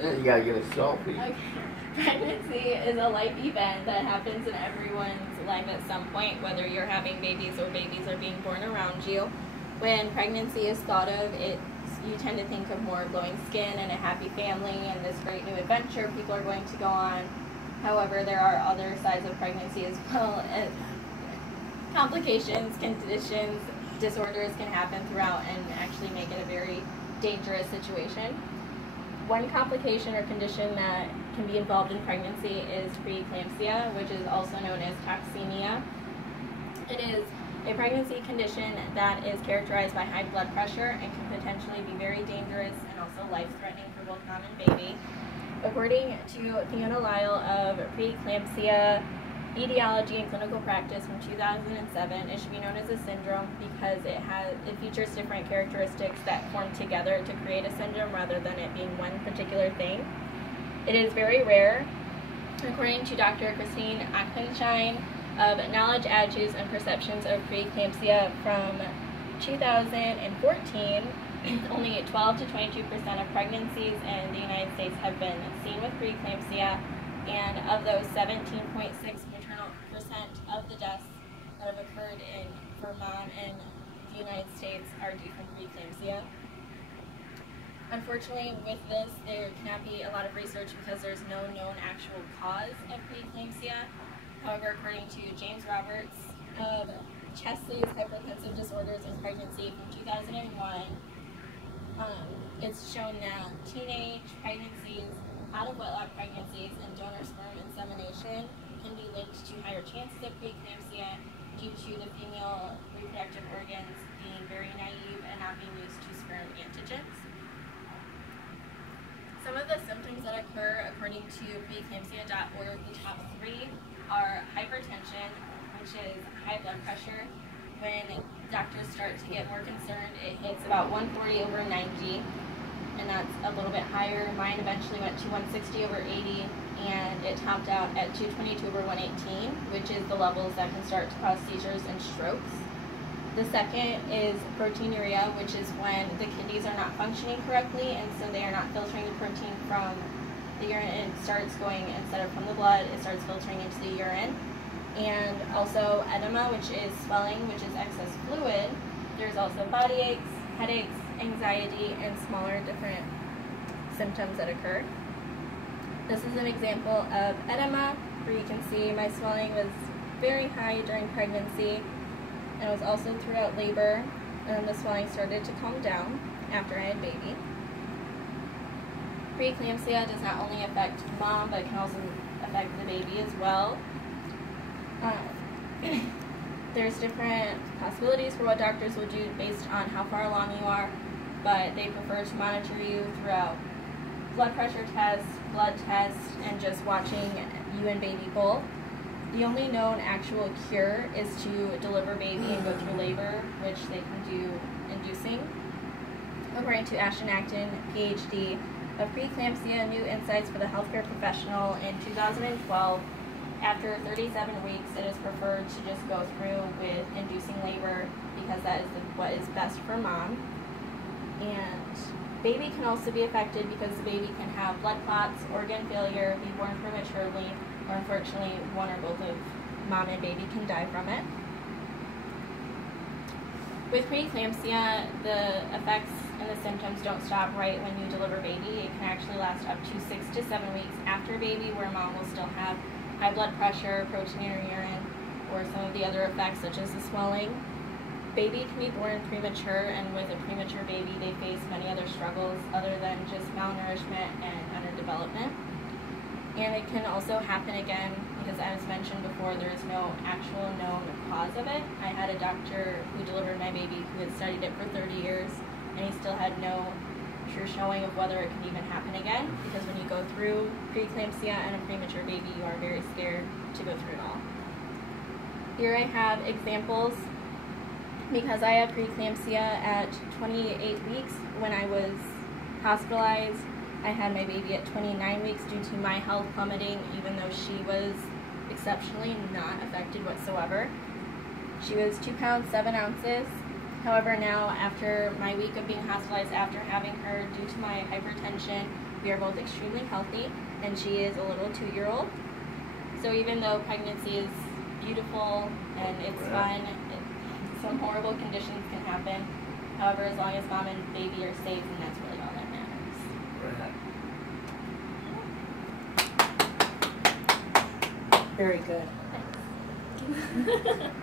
You gotta get a selfie. Okay. Pregnancy is a life event that happens in everyone's life at some point, whether you're having babies or babies are being born around you. When pregnancy is thought of, you tend to think of more glowing skin and a happy family and this great new adventure people are going to go on. However, there are other sides of pregnancy as well, as complications, conditions, disorders can happen throughout and actually make it a very dangerous situation. One complication or condition that can be involved in pregnancy is preeclampsia, which is also known as toxemia. It is a pregnancy condition that is characterized by high blood pressure and can potentially be very dangerous and also life-threatening for both mom and baby. According to Fiona Lyle of Preeclampsia Etiology and Clinical Practice from 2007, it should be known as a syndrome because it features different characteristics that form together to create a syndrome rather than it being one particular thing. It is very rare. According to Dr. Christine Achenschein of Knowledge, Attitudes, and Perceptions of Preeclampsia from 2014, only 12 to 22% of pregnancies in the United States have been seen with preeclampsia, and of those, 17.6% of the deaths that have occurred for mom in the United States are due from preeclampsia. Unfortunately, with this, there cannot be a lot of research because there's no known actual cause of preeclampsia. However, according to James Roberts of Chesley's Hypertensive Disorders in Pregnancy from 2001, it's shown that teenage pregnancies, out-of-wedlock pregnancies, and donor sperm insemination can be linked to higher chances of preeclampsia due to the female reproductive organs being very naive and not being used to sperm antigens. Some of the symptoms that occur according to preeclampsia.org, the top 3 are hypertension, which is high blood pressure. When doctors start to get more concerned, it hits about 140/90, and that's a little bit higher. Mine eventually went to 160/80, and it topped out at 222/118, which is the levels that can start to cause seizures and strokes. The second is proteinuria, which is when the kidneys are not functioning correctly, and so they are not filtering the protein from the urine, and it starts going, instead of from the blood, it starts filtering into the urine. And also edema, which is swelling, which is excess fluid. There's also body aches, headaches, anxiety, and smaller different symptoms that occur. This is an example of edema, where you can see my swelling was very high during pregnancy, and it was also throughout labor, and the swelling started to calm down after I had baby. Preeclampsia does not only affect mom, but it can also affect the baby as well. There's different possibilities for what doctors will do based on how far along you are, but they prefer to monitor you throughout blood pressure tests, blood tests, and just watching you and baby both. The only known actual cure is to deliver baby and go through labor, which they can do inducing. According to Ashton Acton, PhD, of Preeclampsia, New Insights for the Healthcare Professional in 2012, after 37 weeks, it is preferred to just go through with inducing labor because that is what is best for mom. And baby can also be affected because the baby can have blood clots, organ failure, be born prematurely, or unfortunately one or both of mom and baby can die from it. With preeclampsia, the effects and the symptoms don't stop right when you deliver baby. It can actually last up to 6 to 7 weeks after baby, where mom will still have high blood pressure, protein in her urine, or some of the other effects such as the swelling. Baby can be born premature, and with a premature baby they face many other struggles other than just malnourishment and underdevelopment. And it can also happen again because, as mentioned before, there is no actual known cause of it. I had a doctor who delivered my baby who had studied it for 30 years, and he still had no true showing of whether it can even happen again, because when you go through preeclampsia and a premature baby, you are very scared to go through it all. Here I have examples. Because I had preeclampsia at 28 weeks when I was hospitalized, I had my baby at 29 weeks due to my health plummeting, even though she was exceptionally not affected whatsoever. She was 2 pounds 7 ounces. However, now after my week of being hospitalized after having her due to my hypertension We are both extremely healthy, and she is a little 2-year-old. So even though pregnancy is beautiful and it's fun, some horrible conditions can happen. However, as long as mom and baby are safe, and that's really all that matters. Very good. Thanks.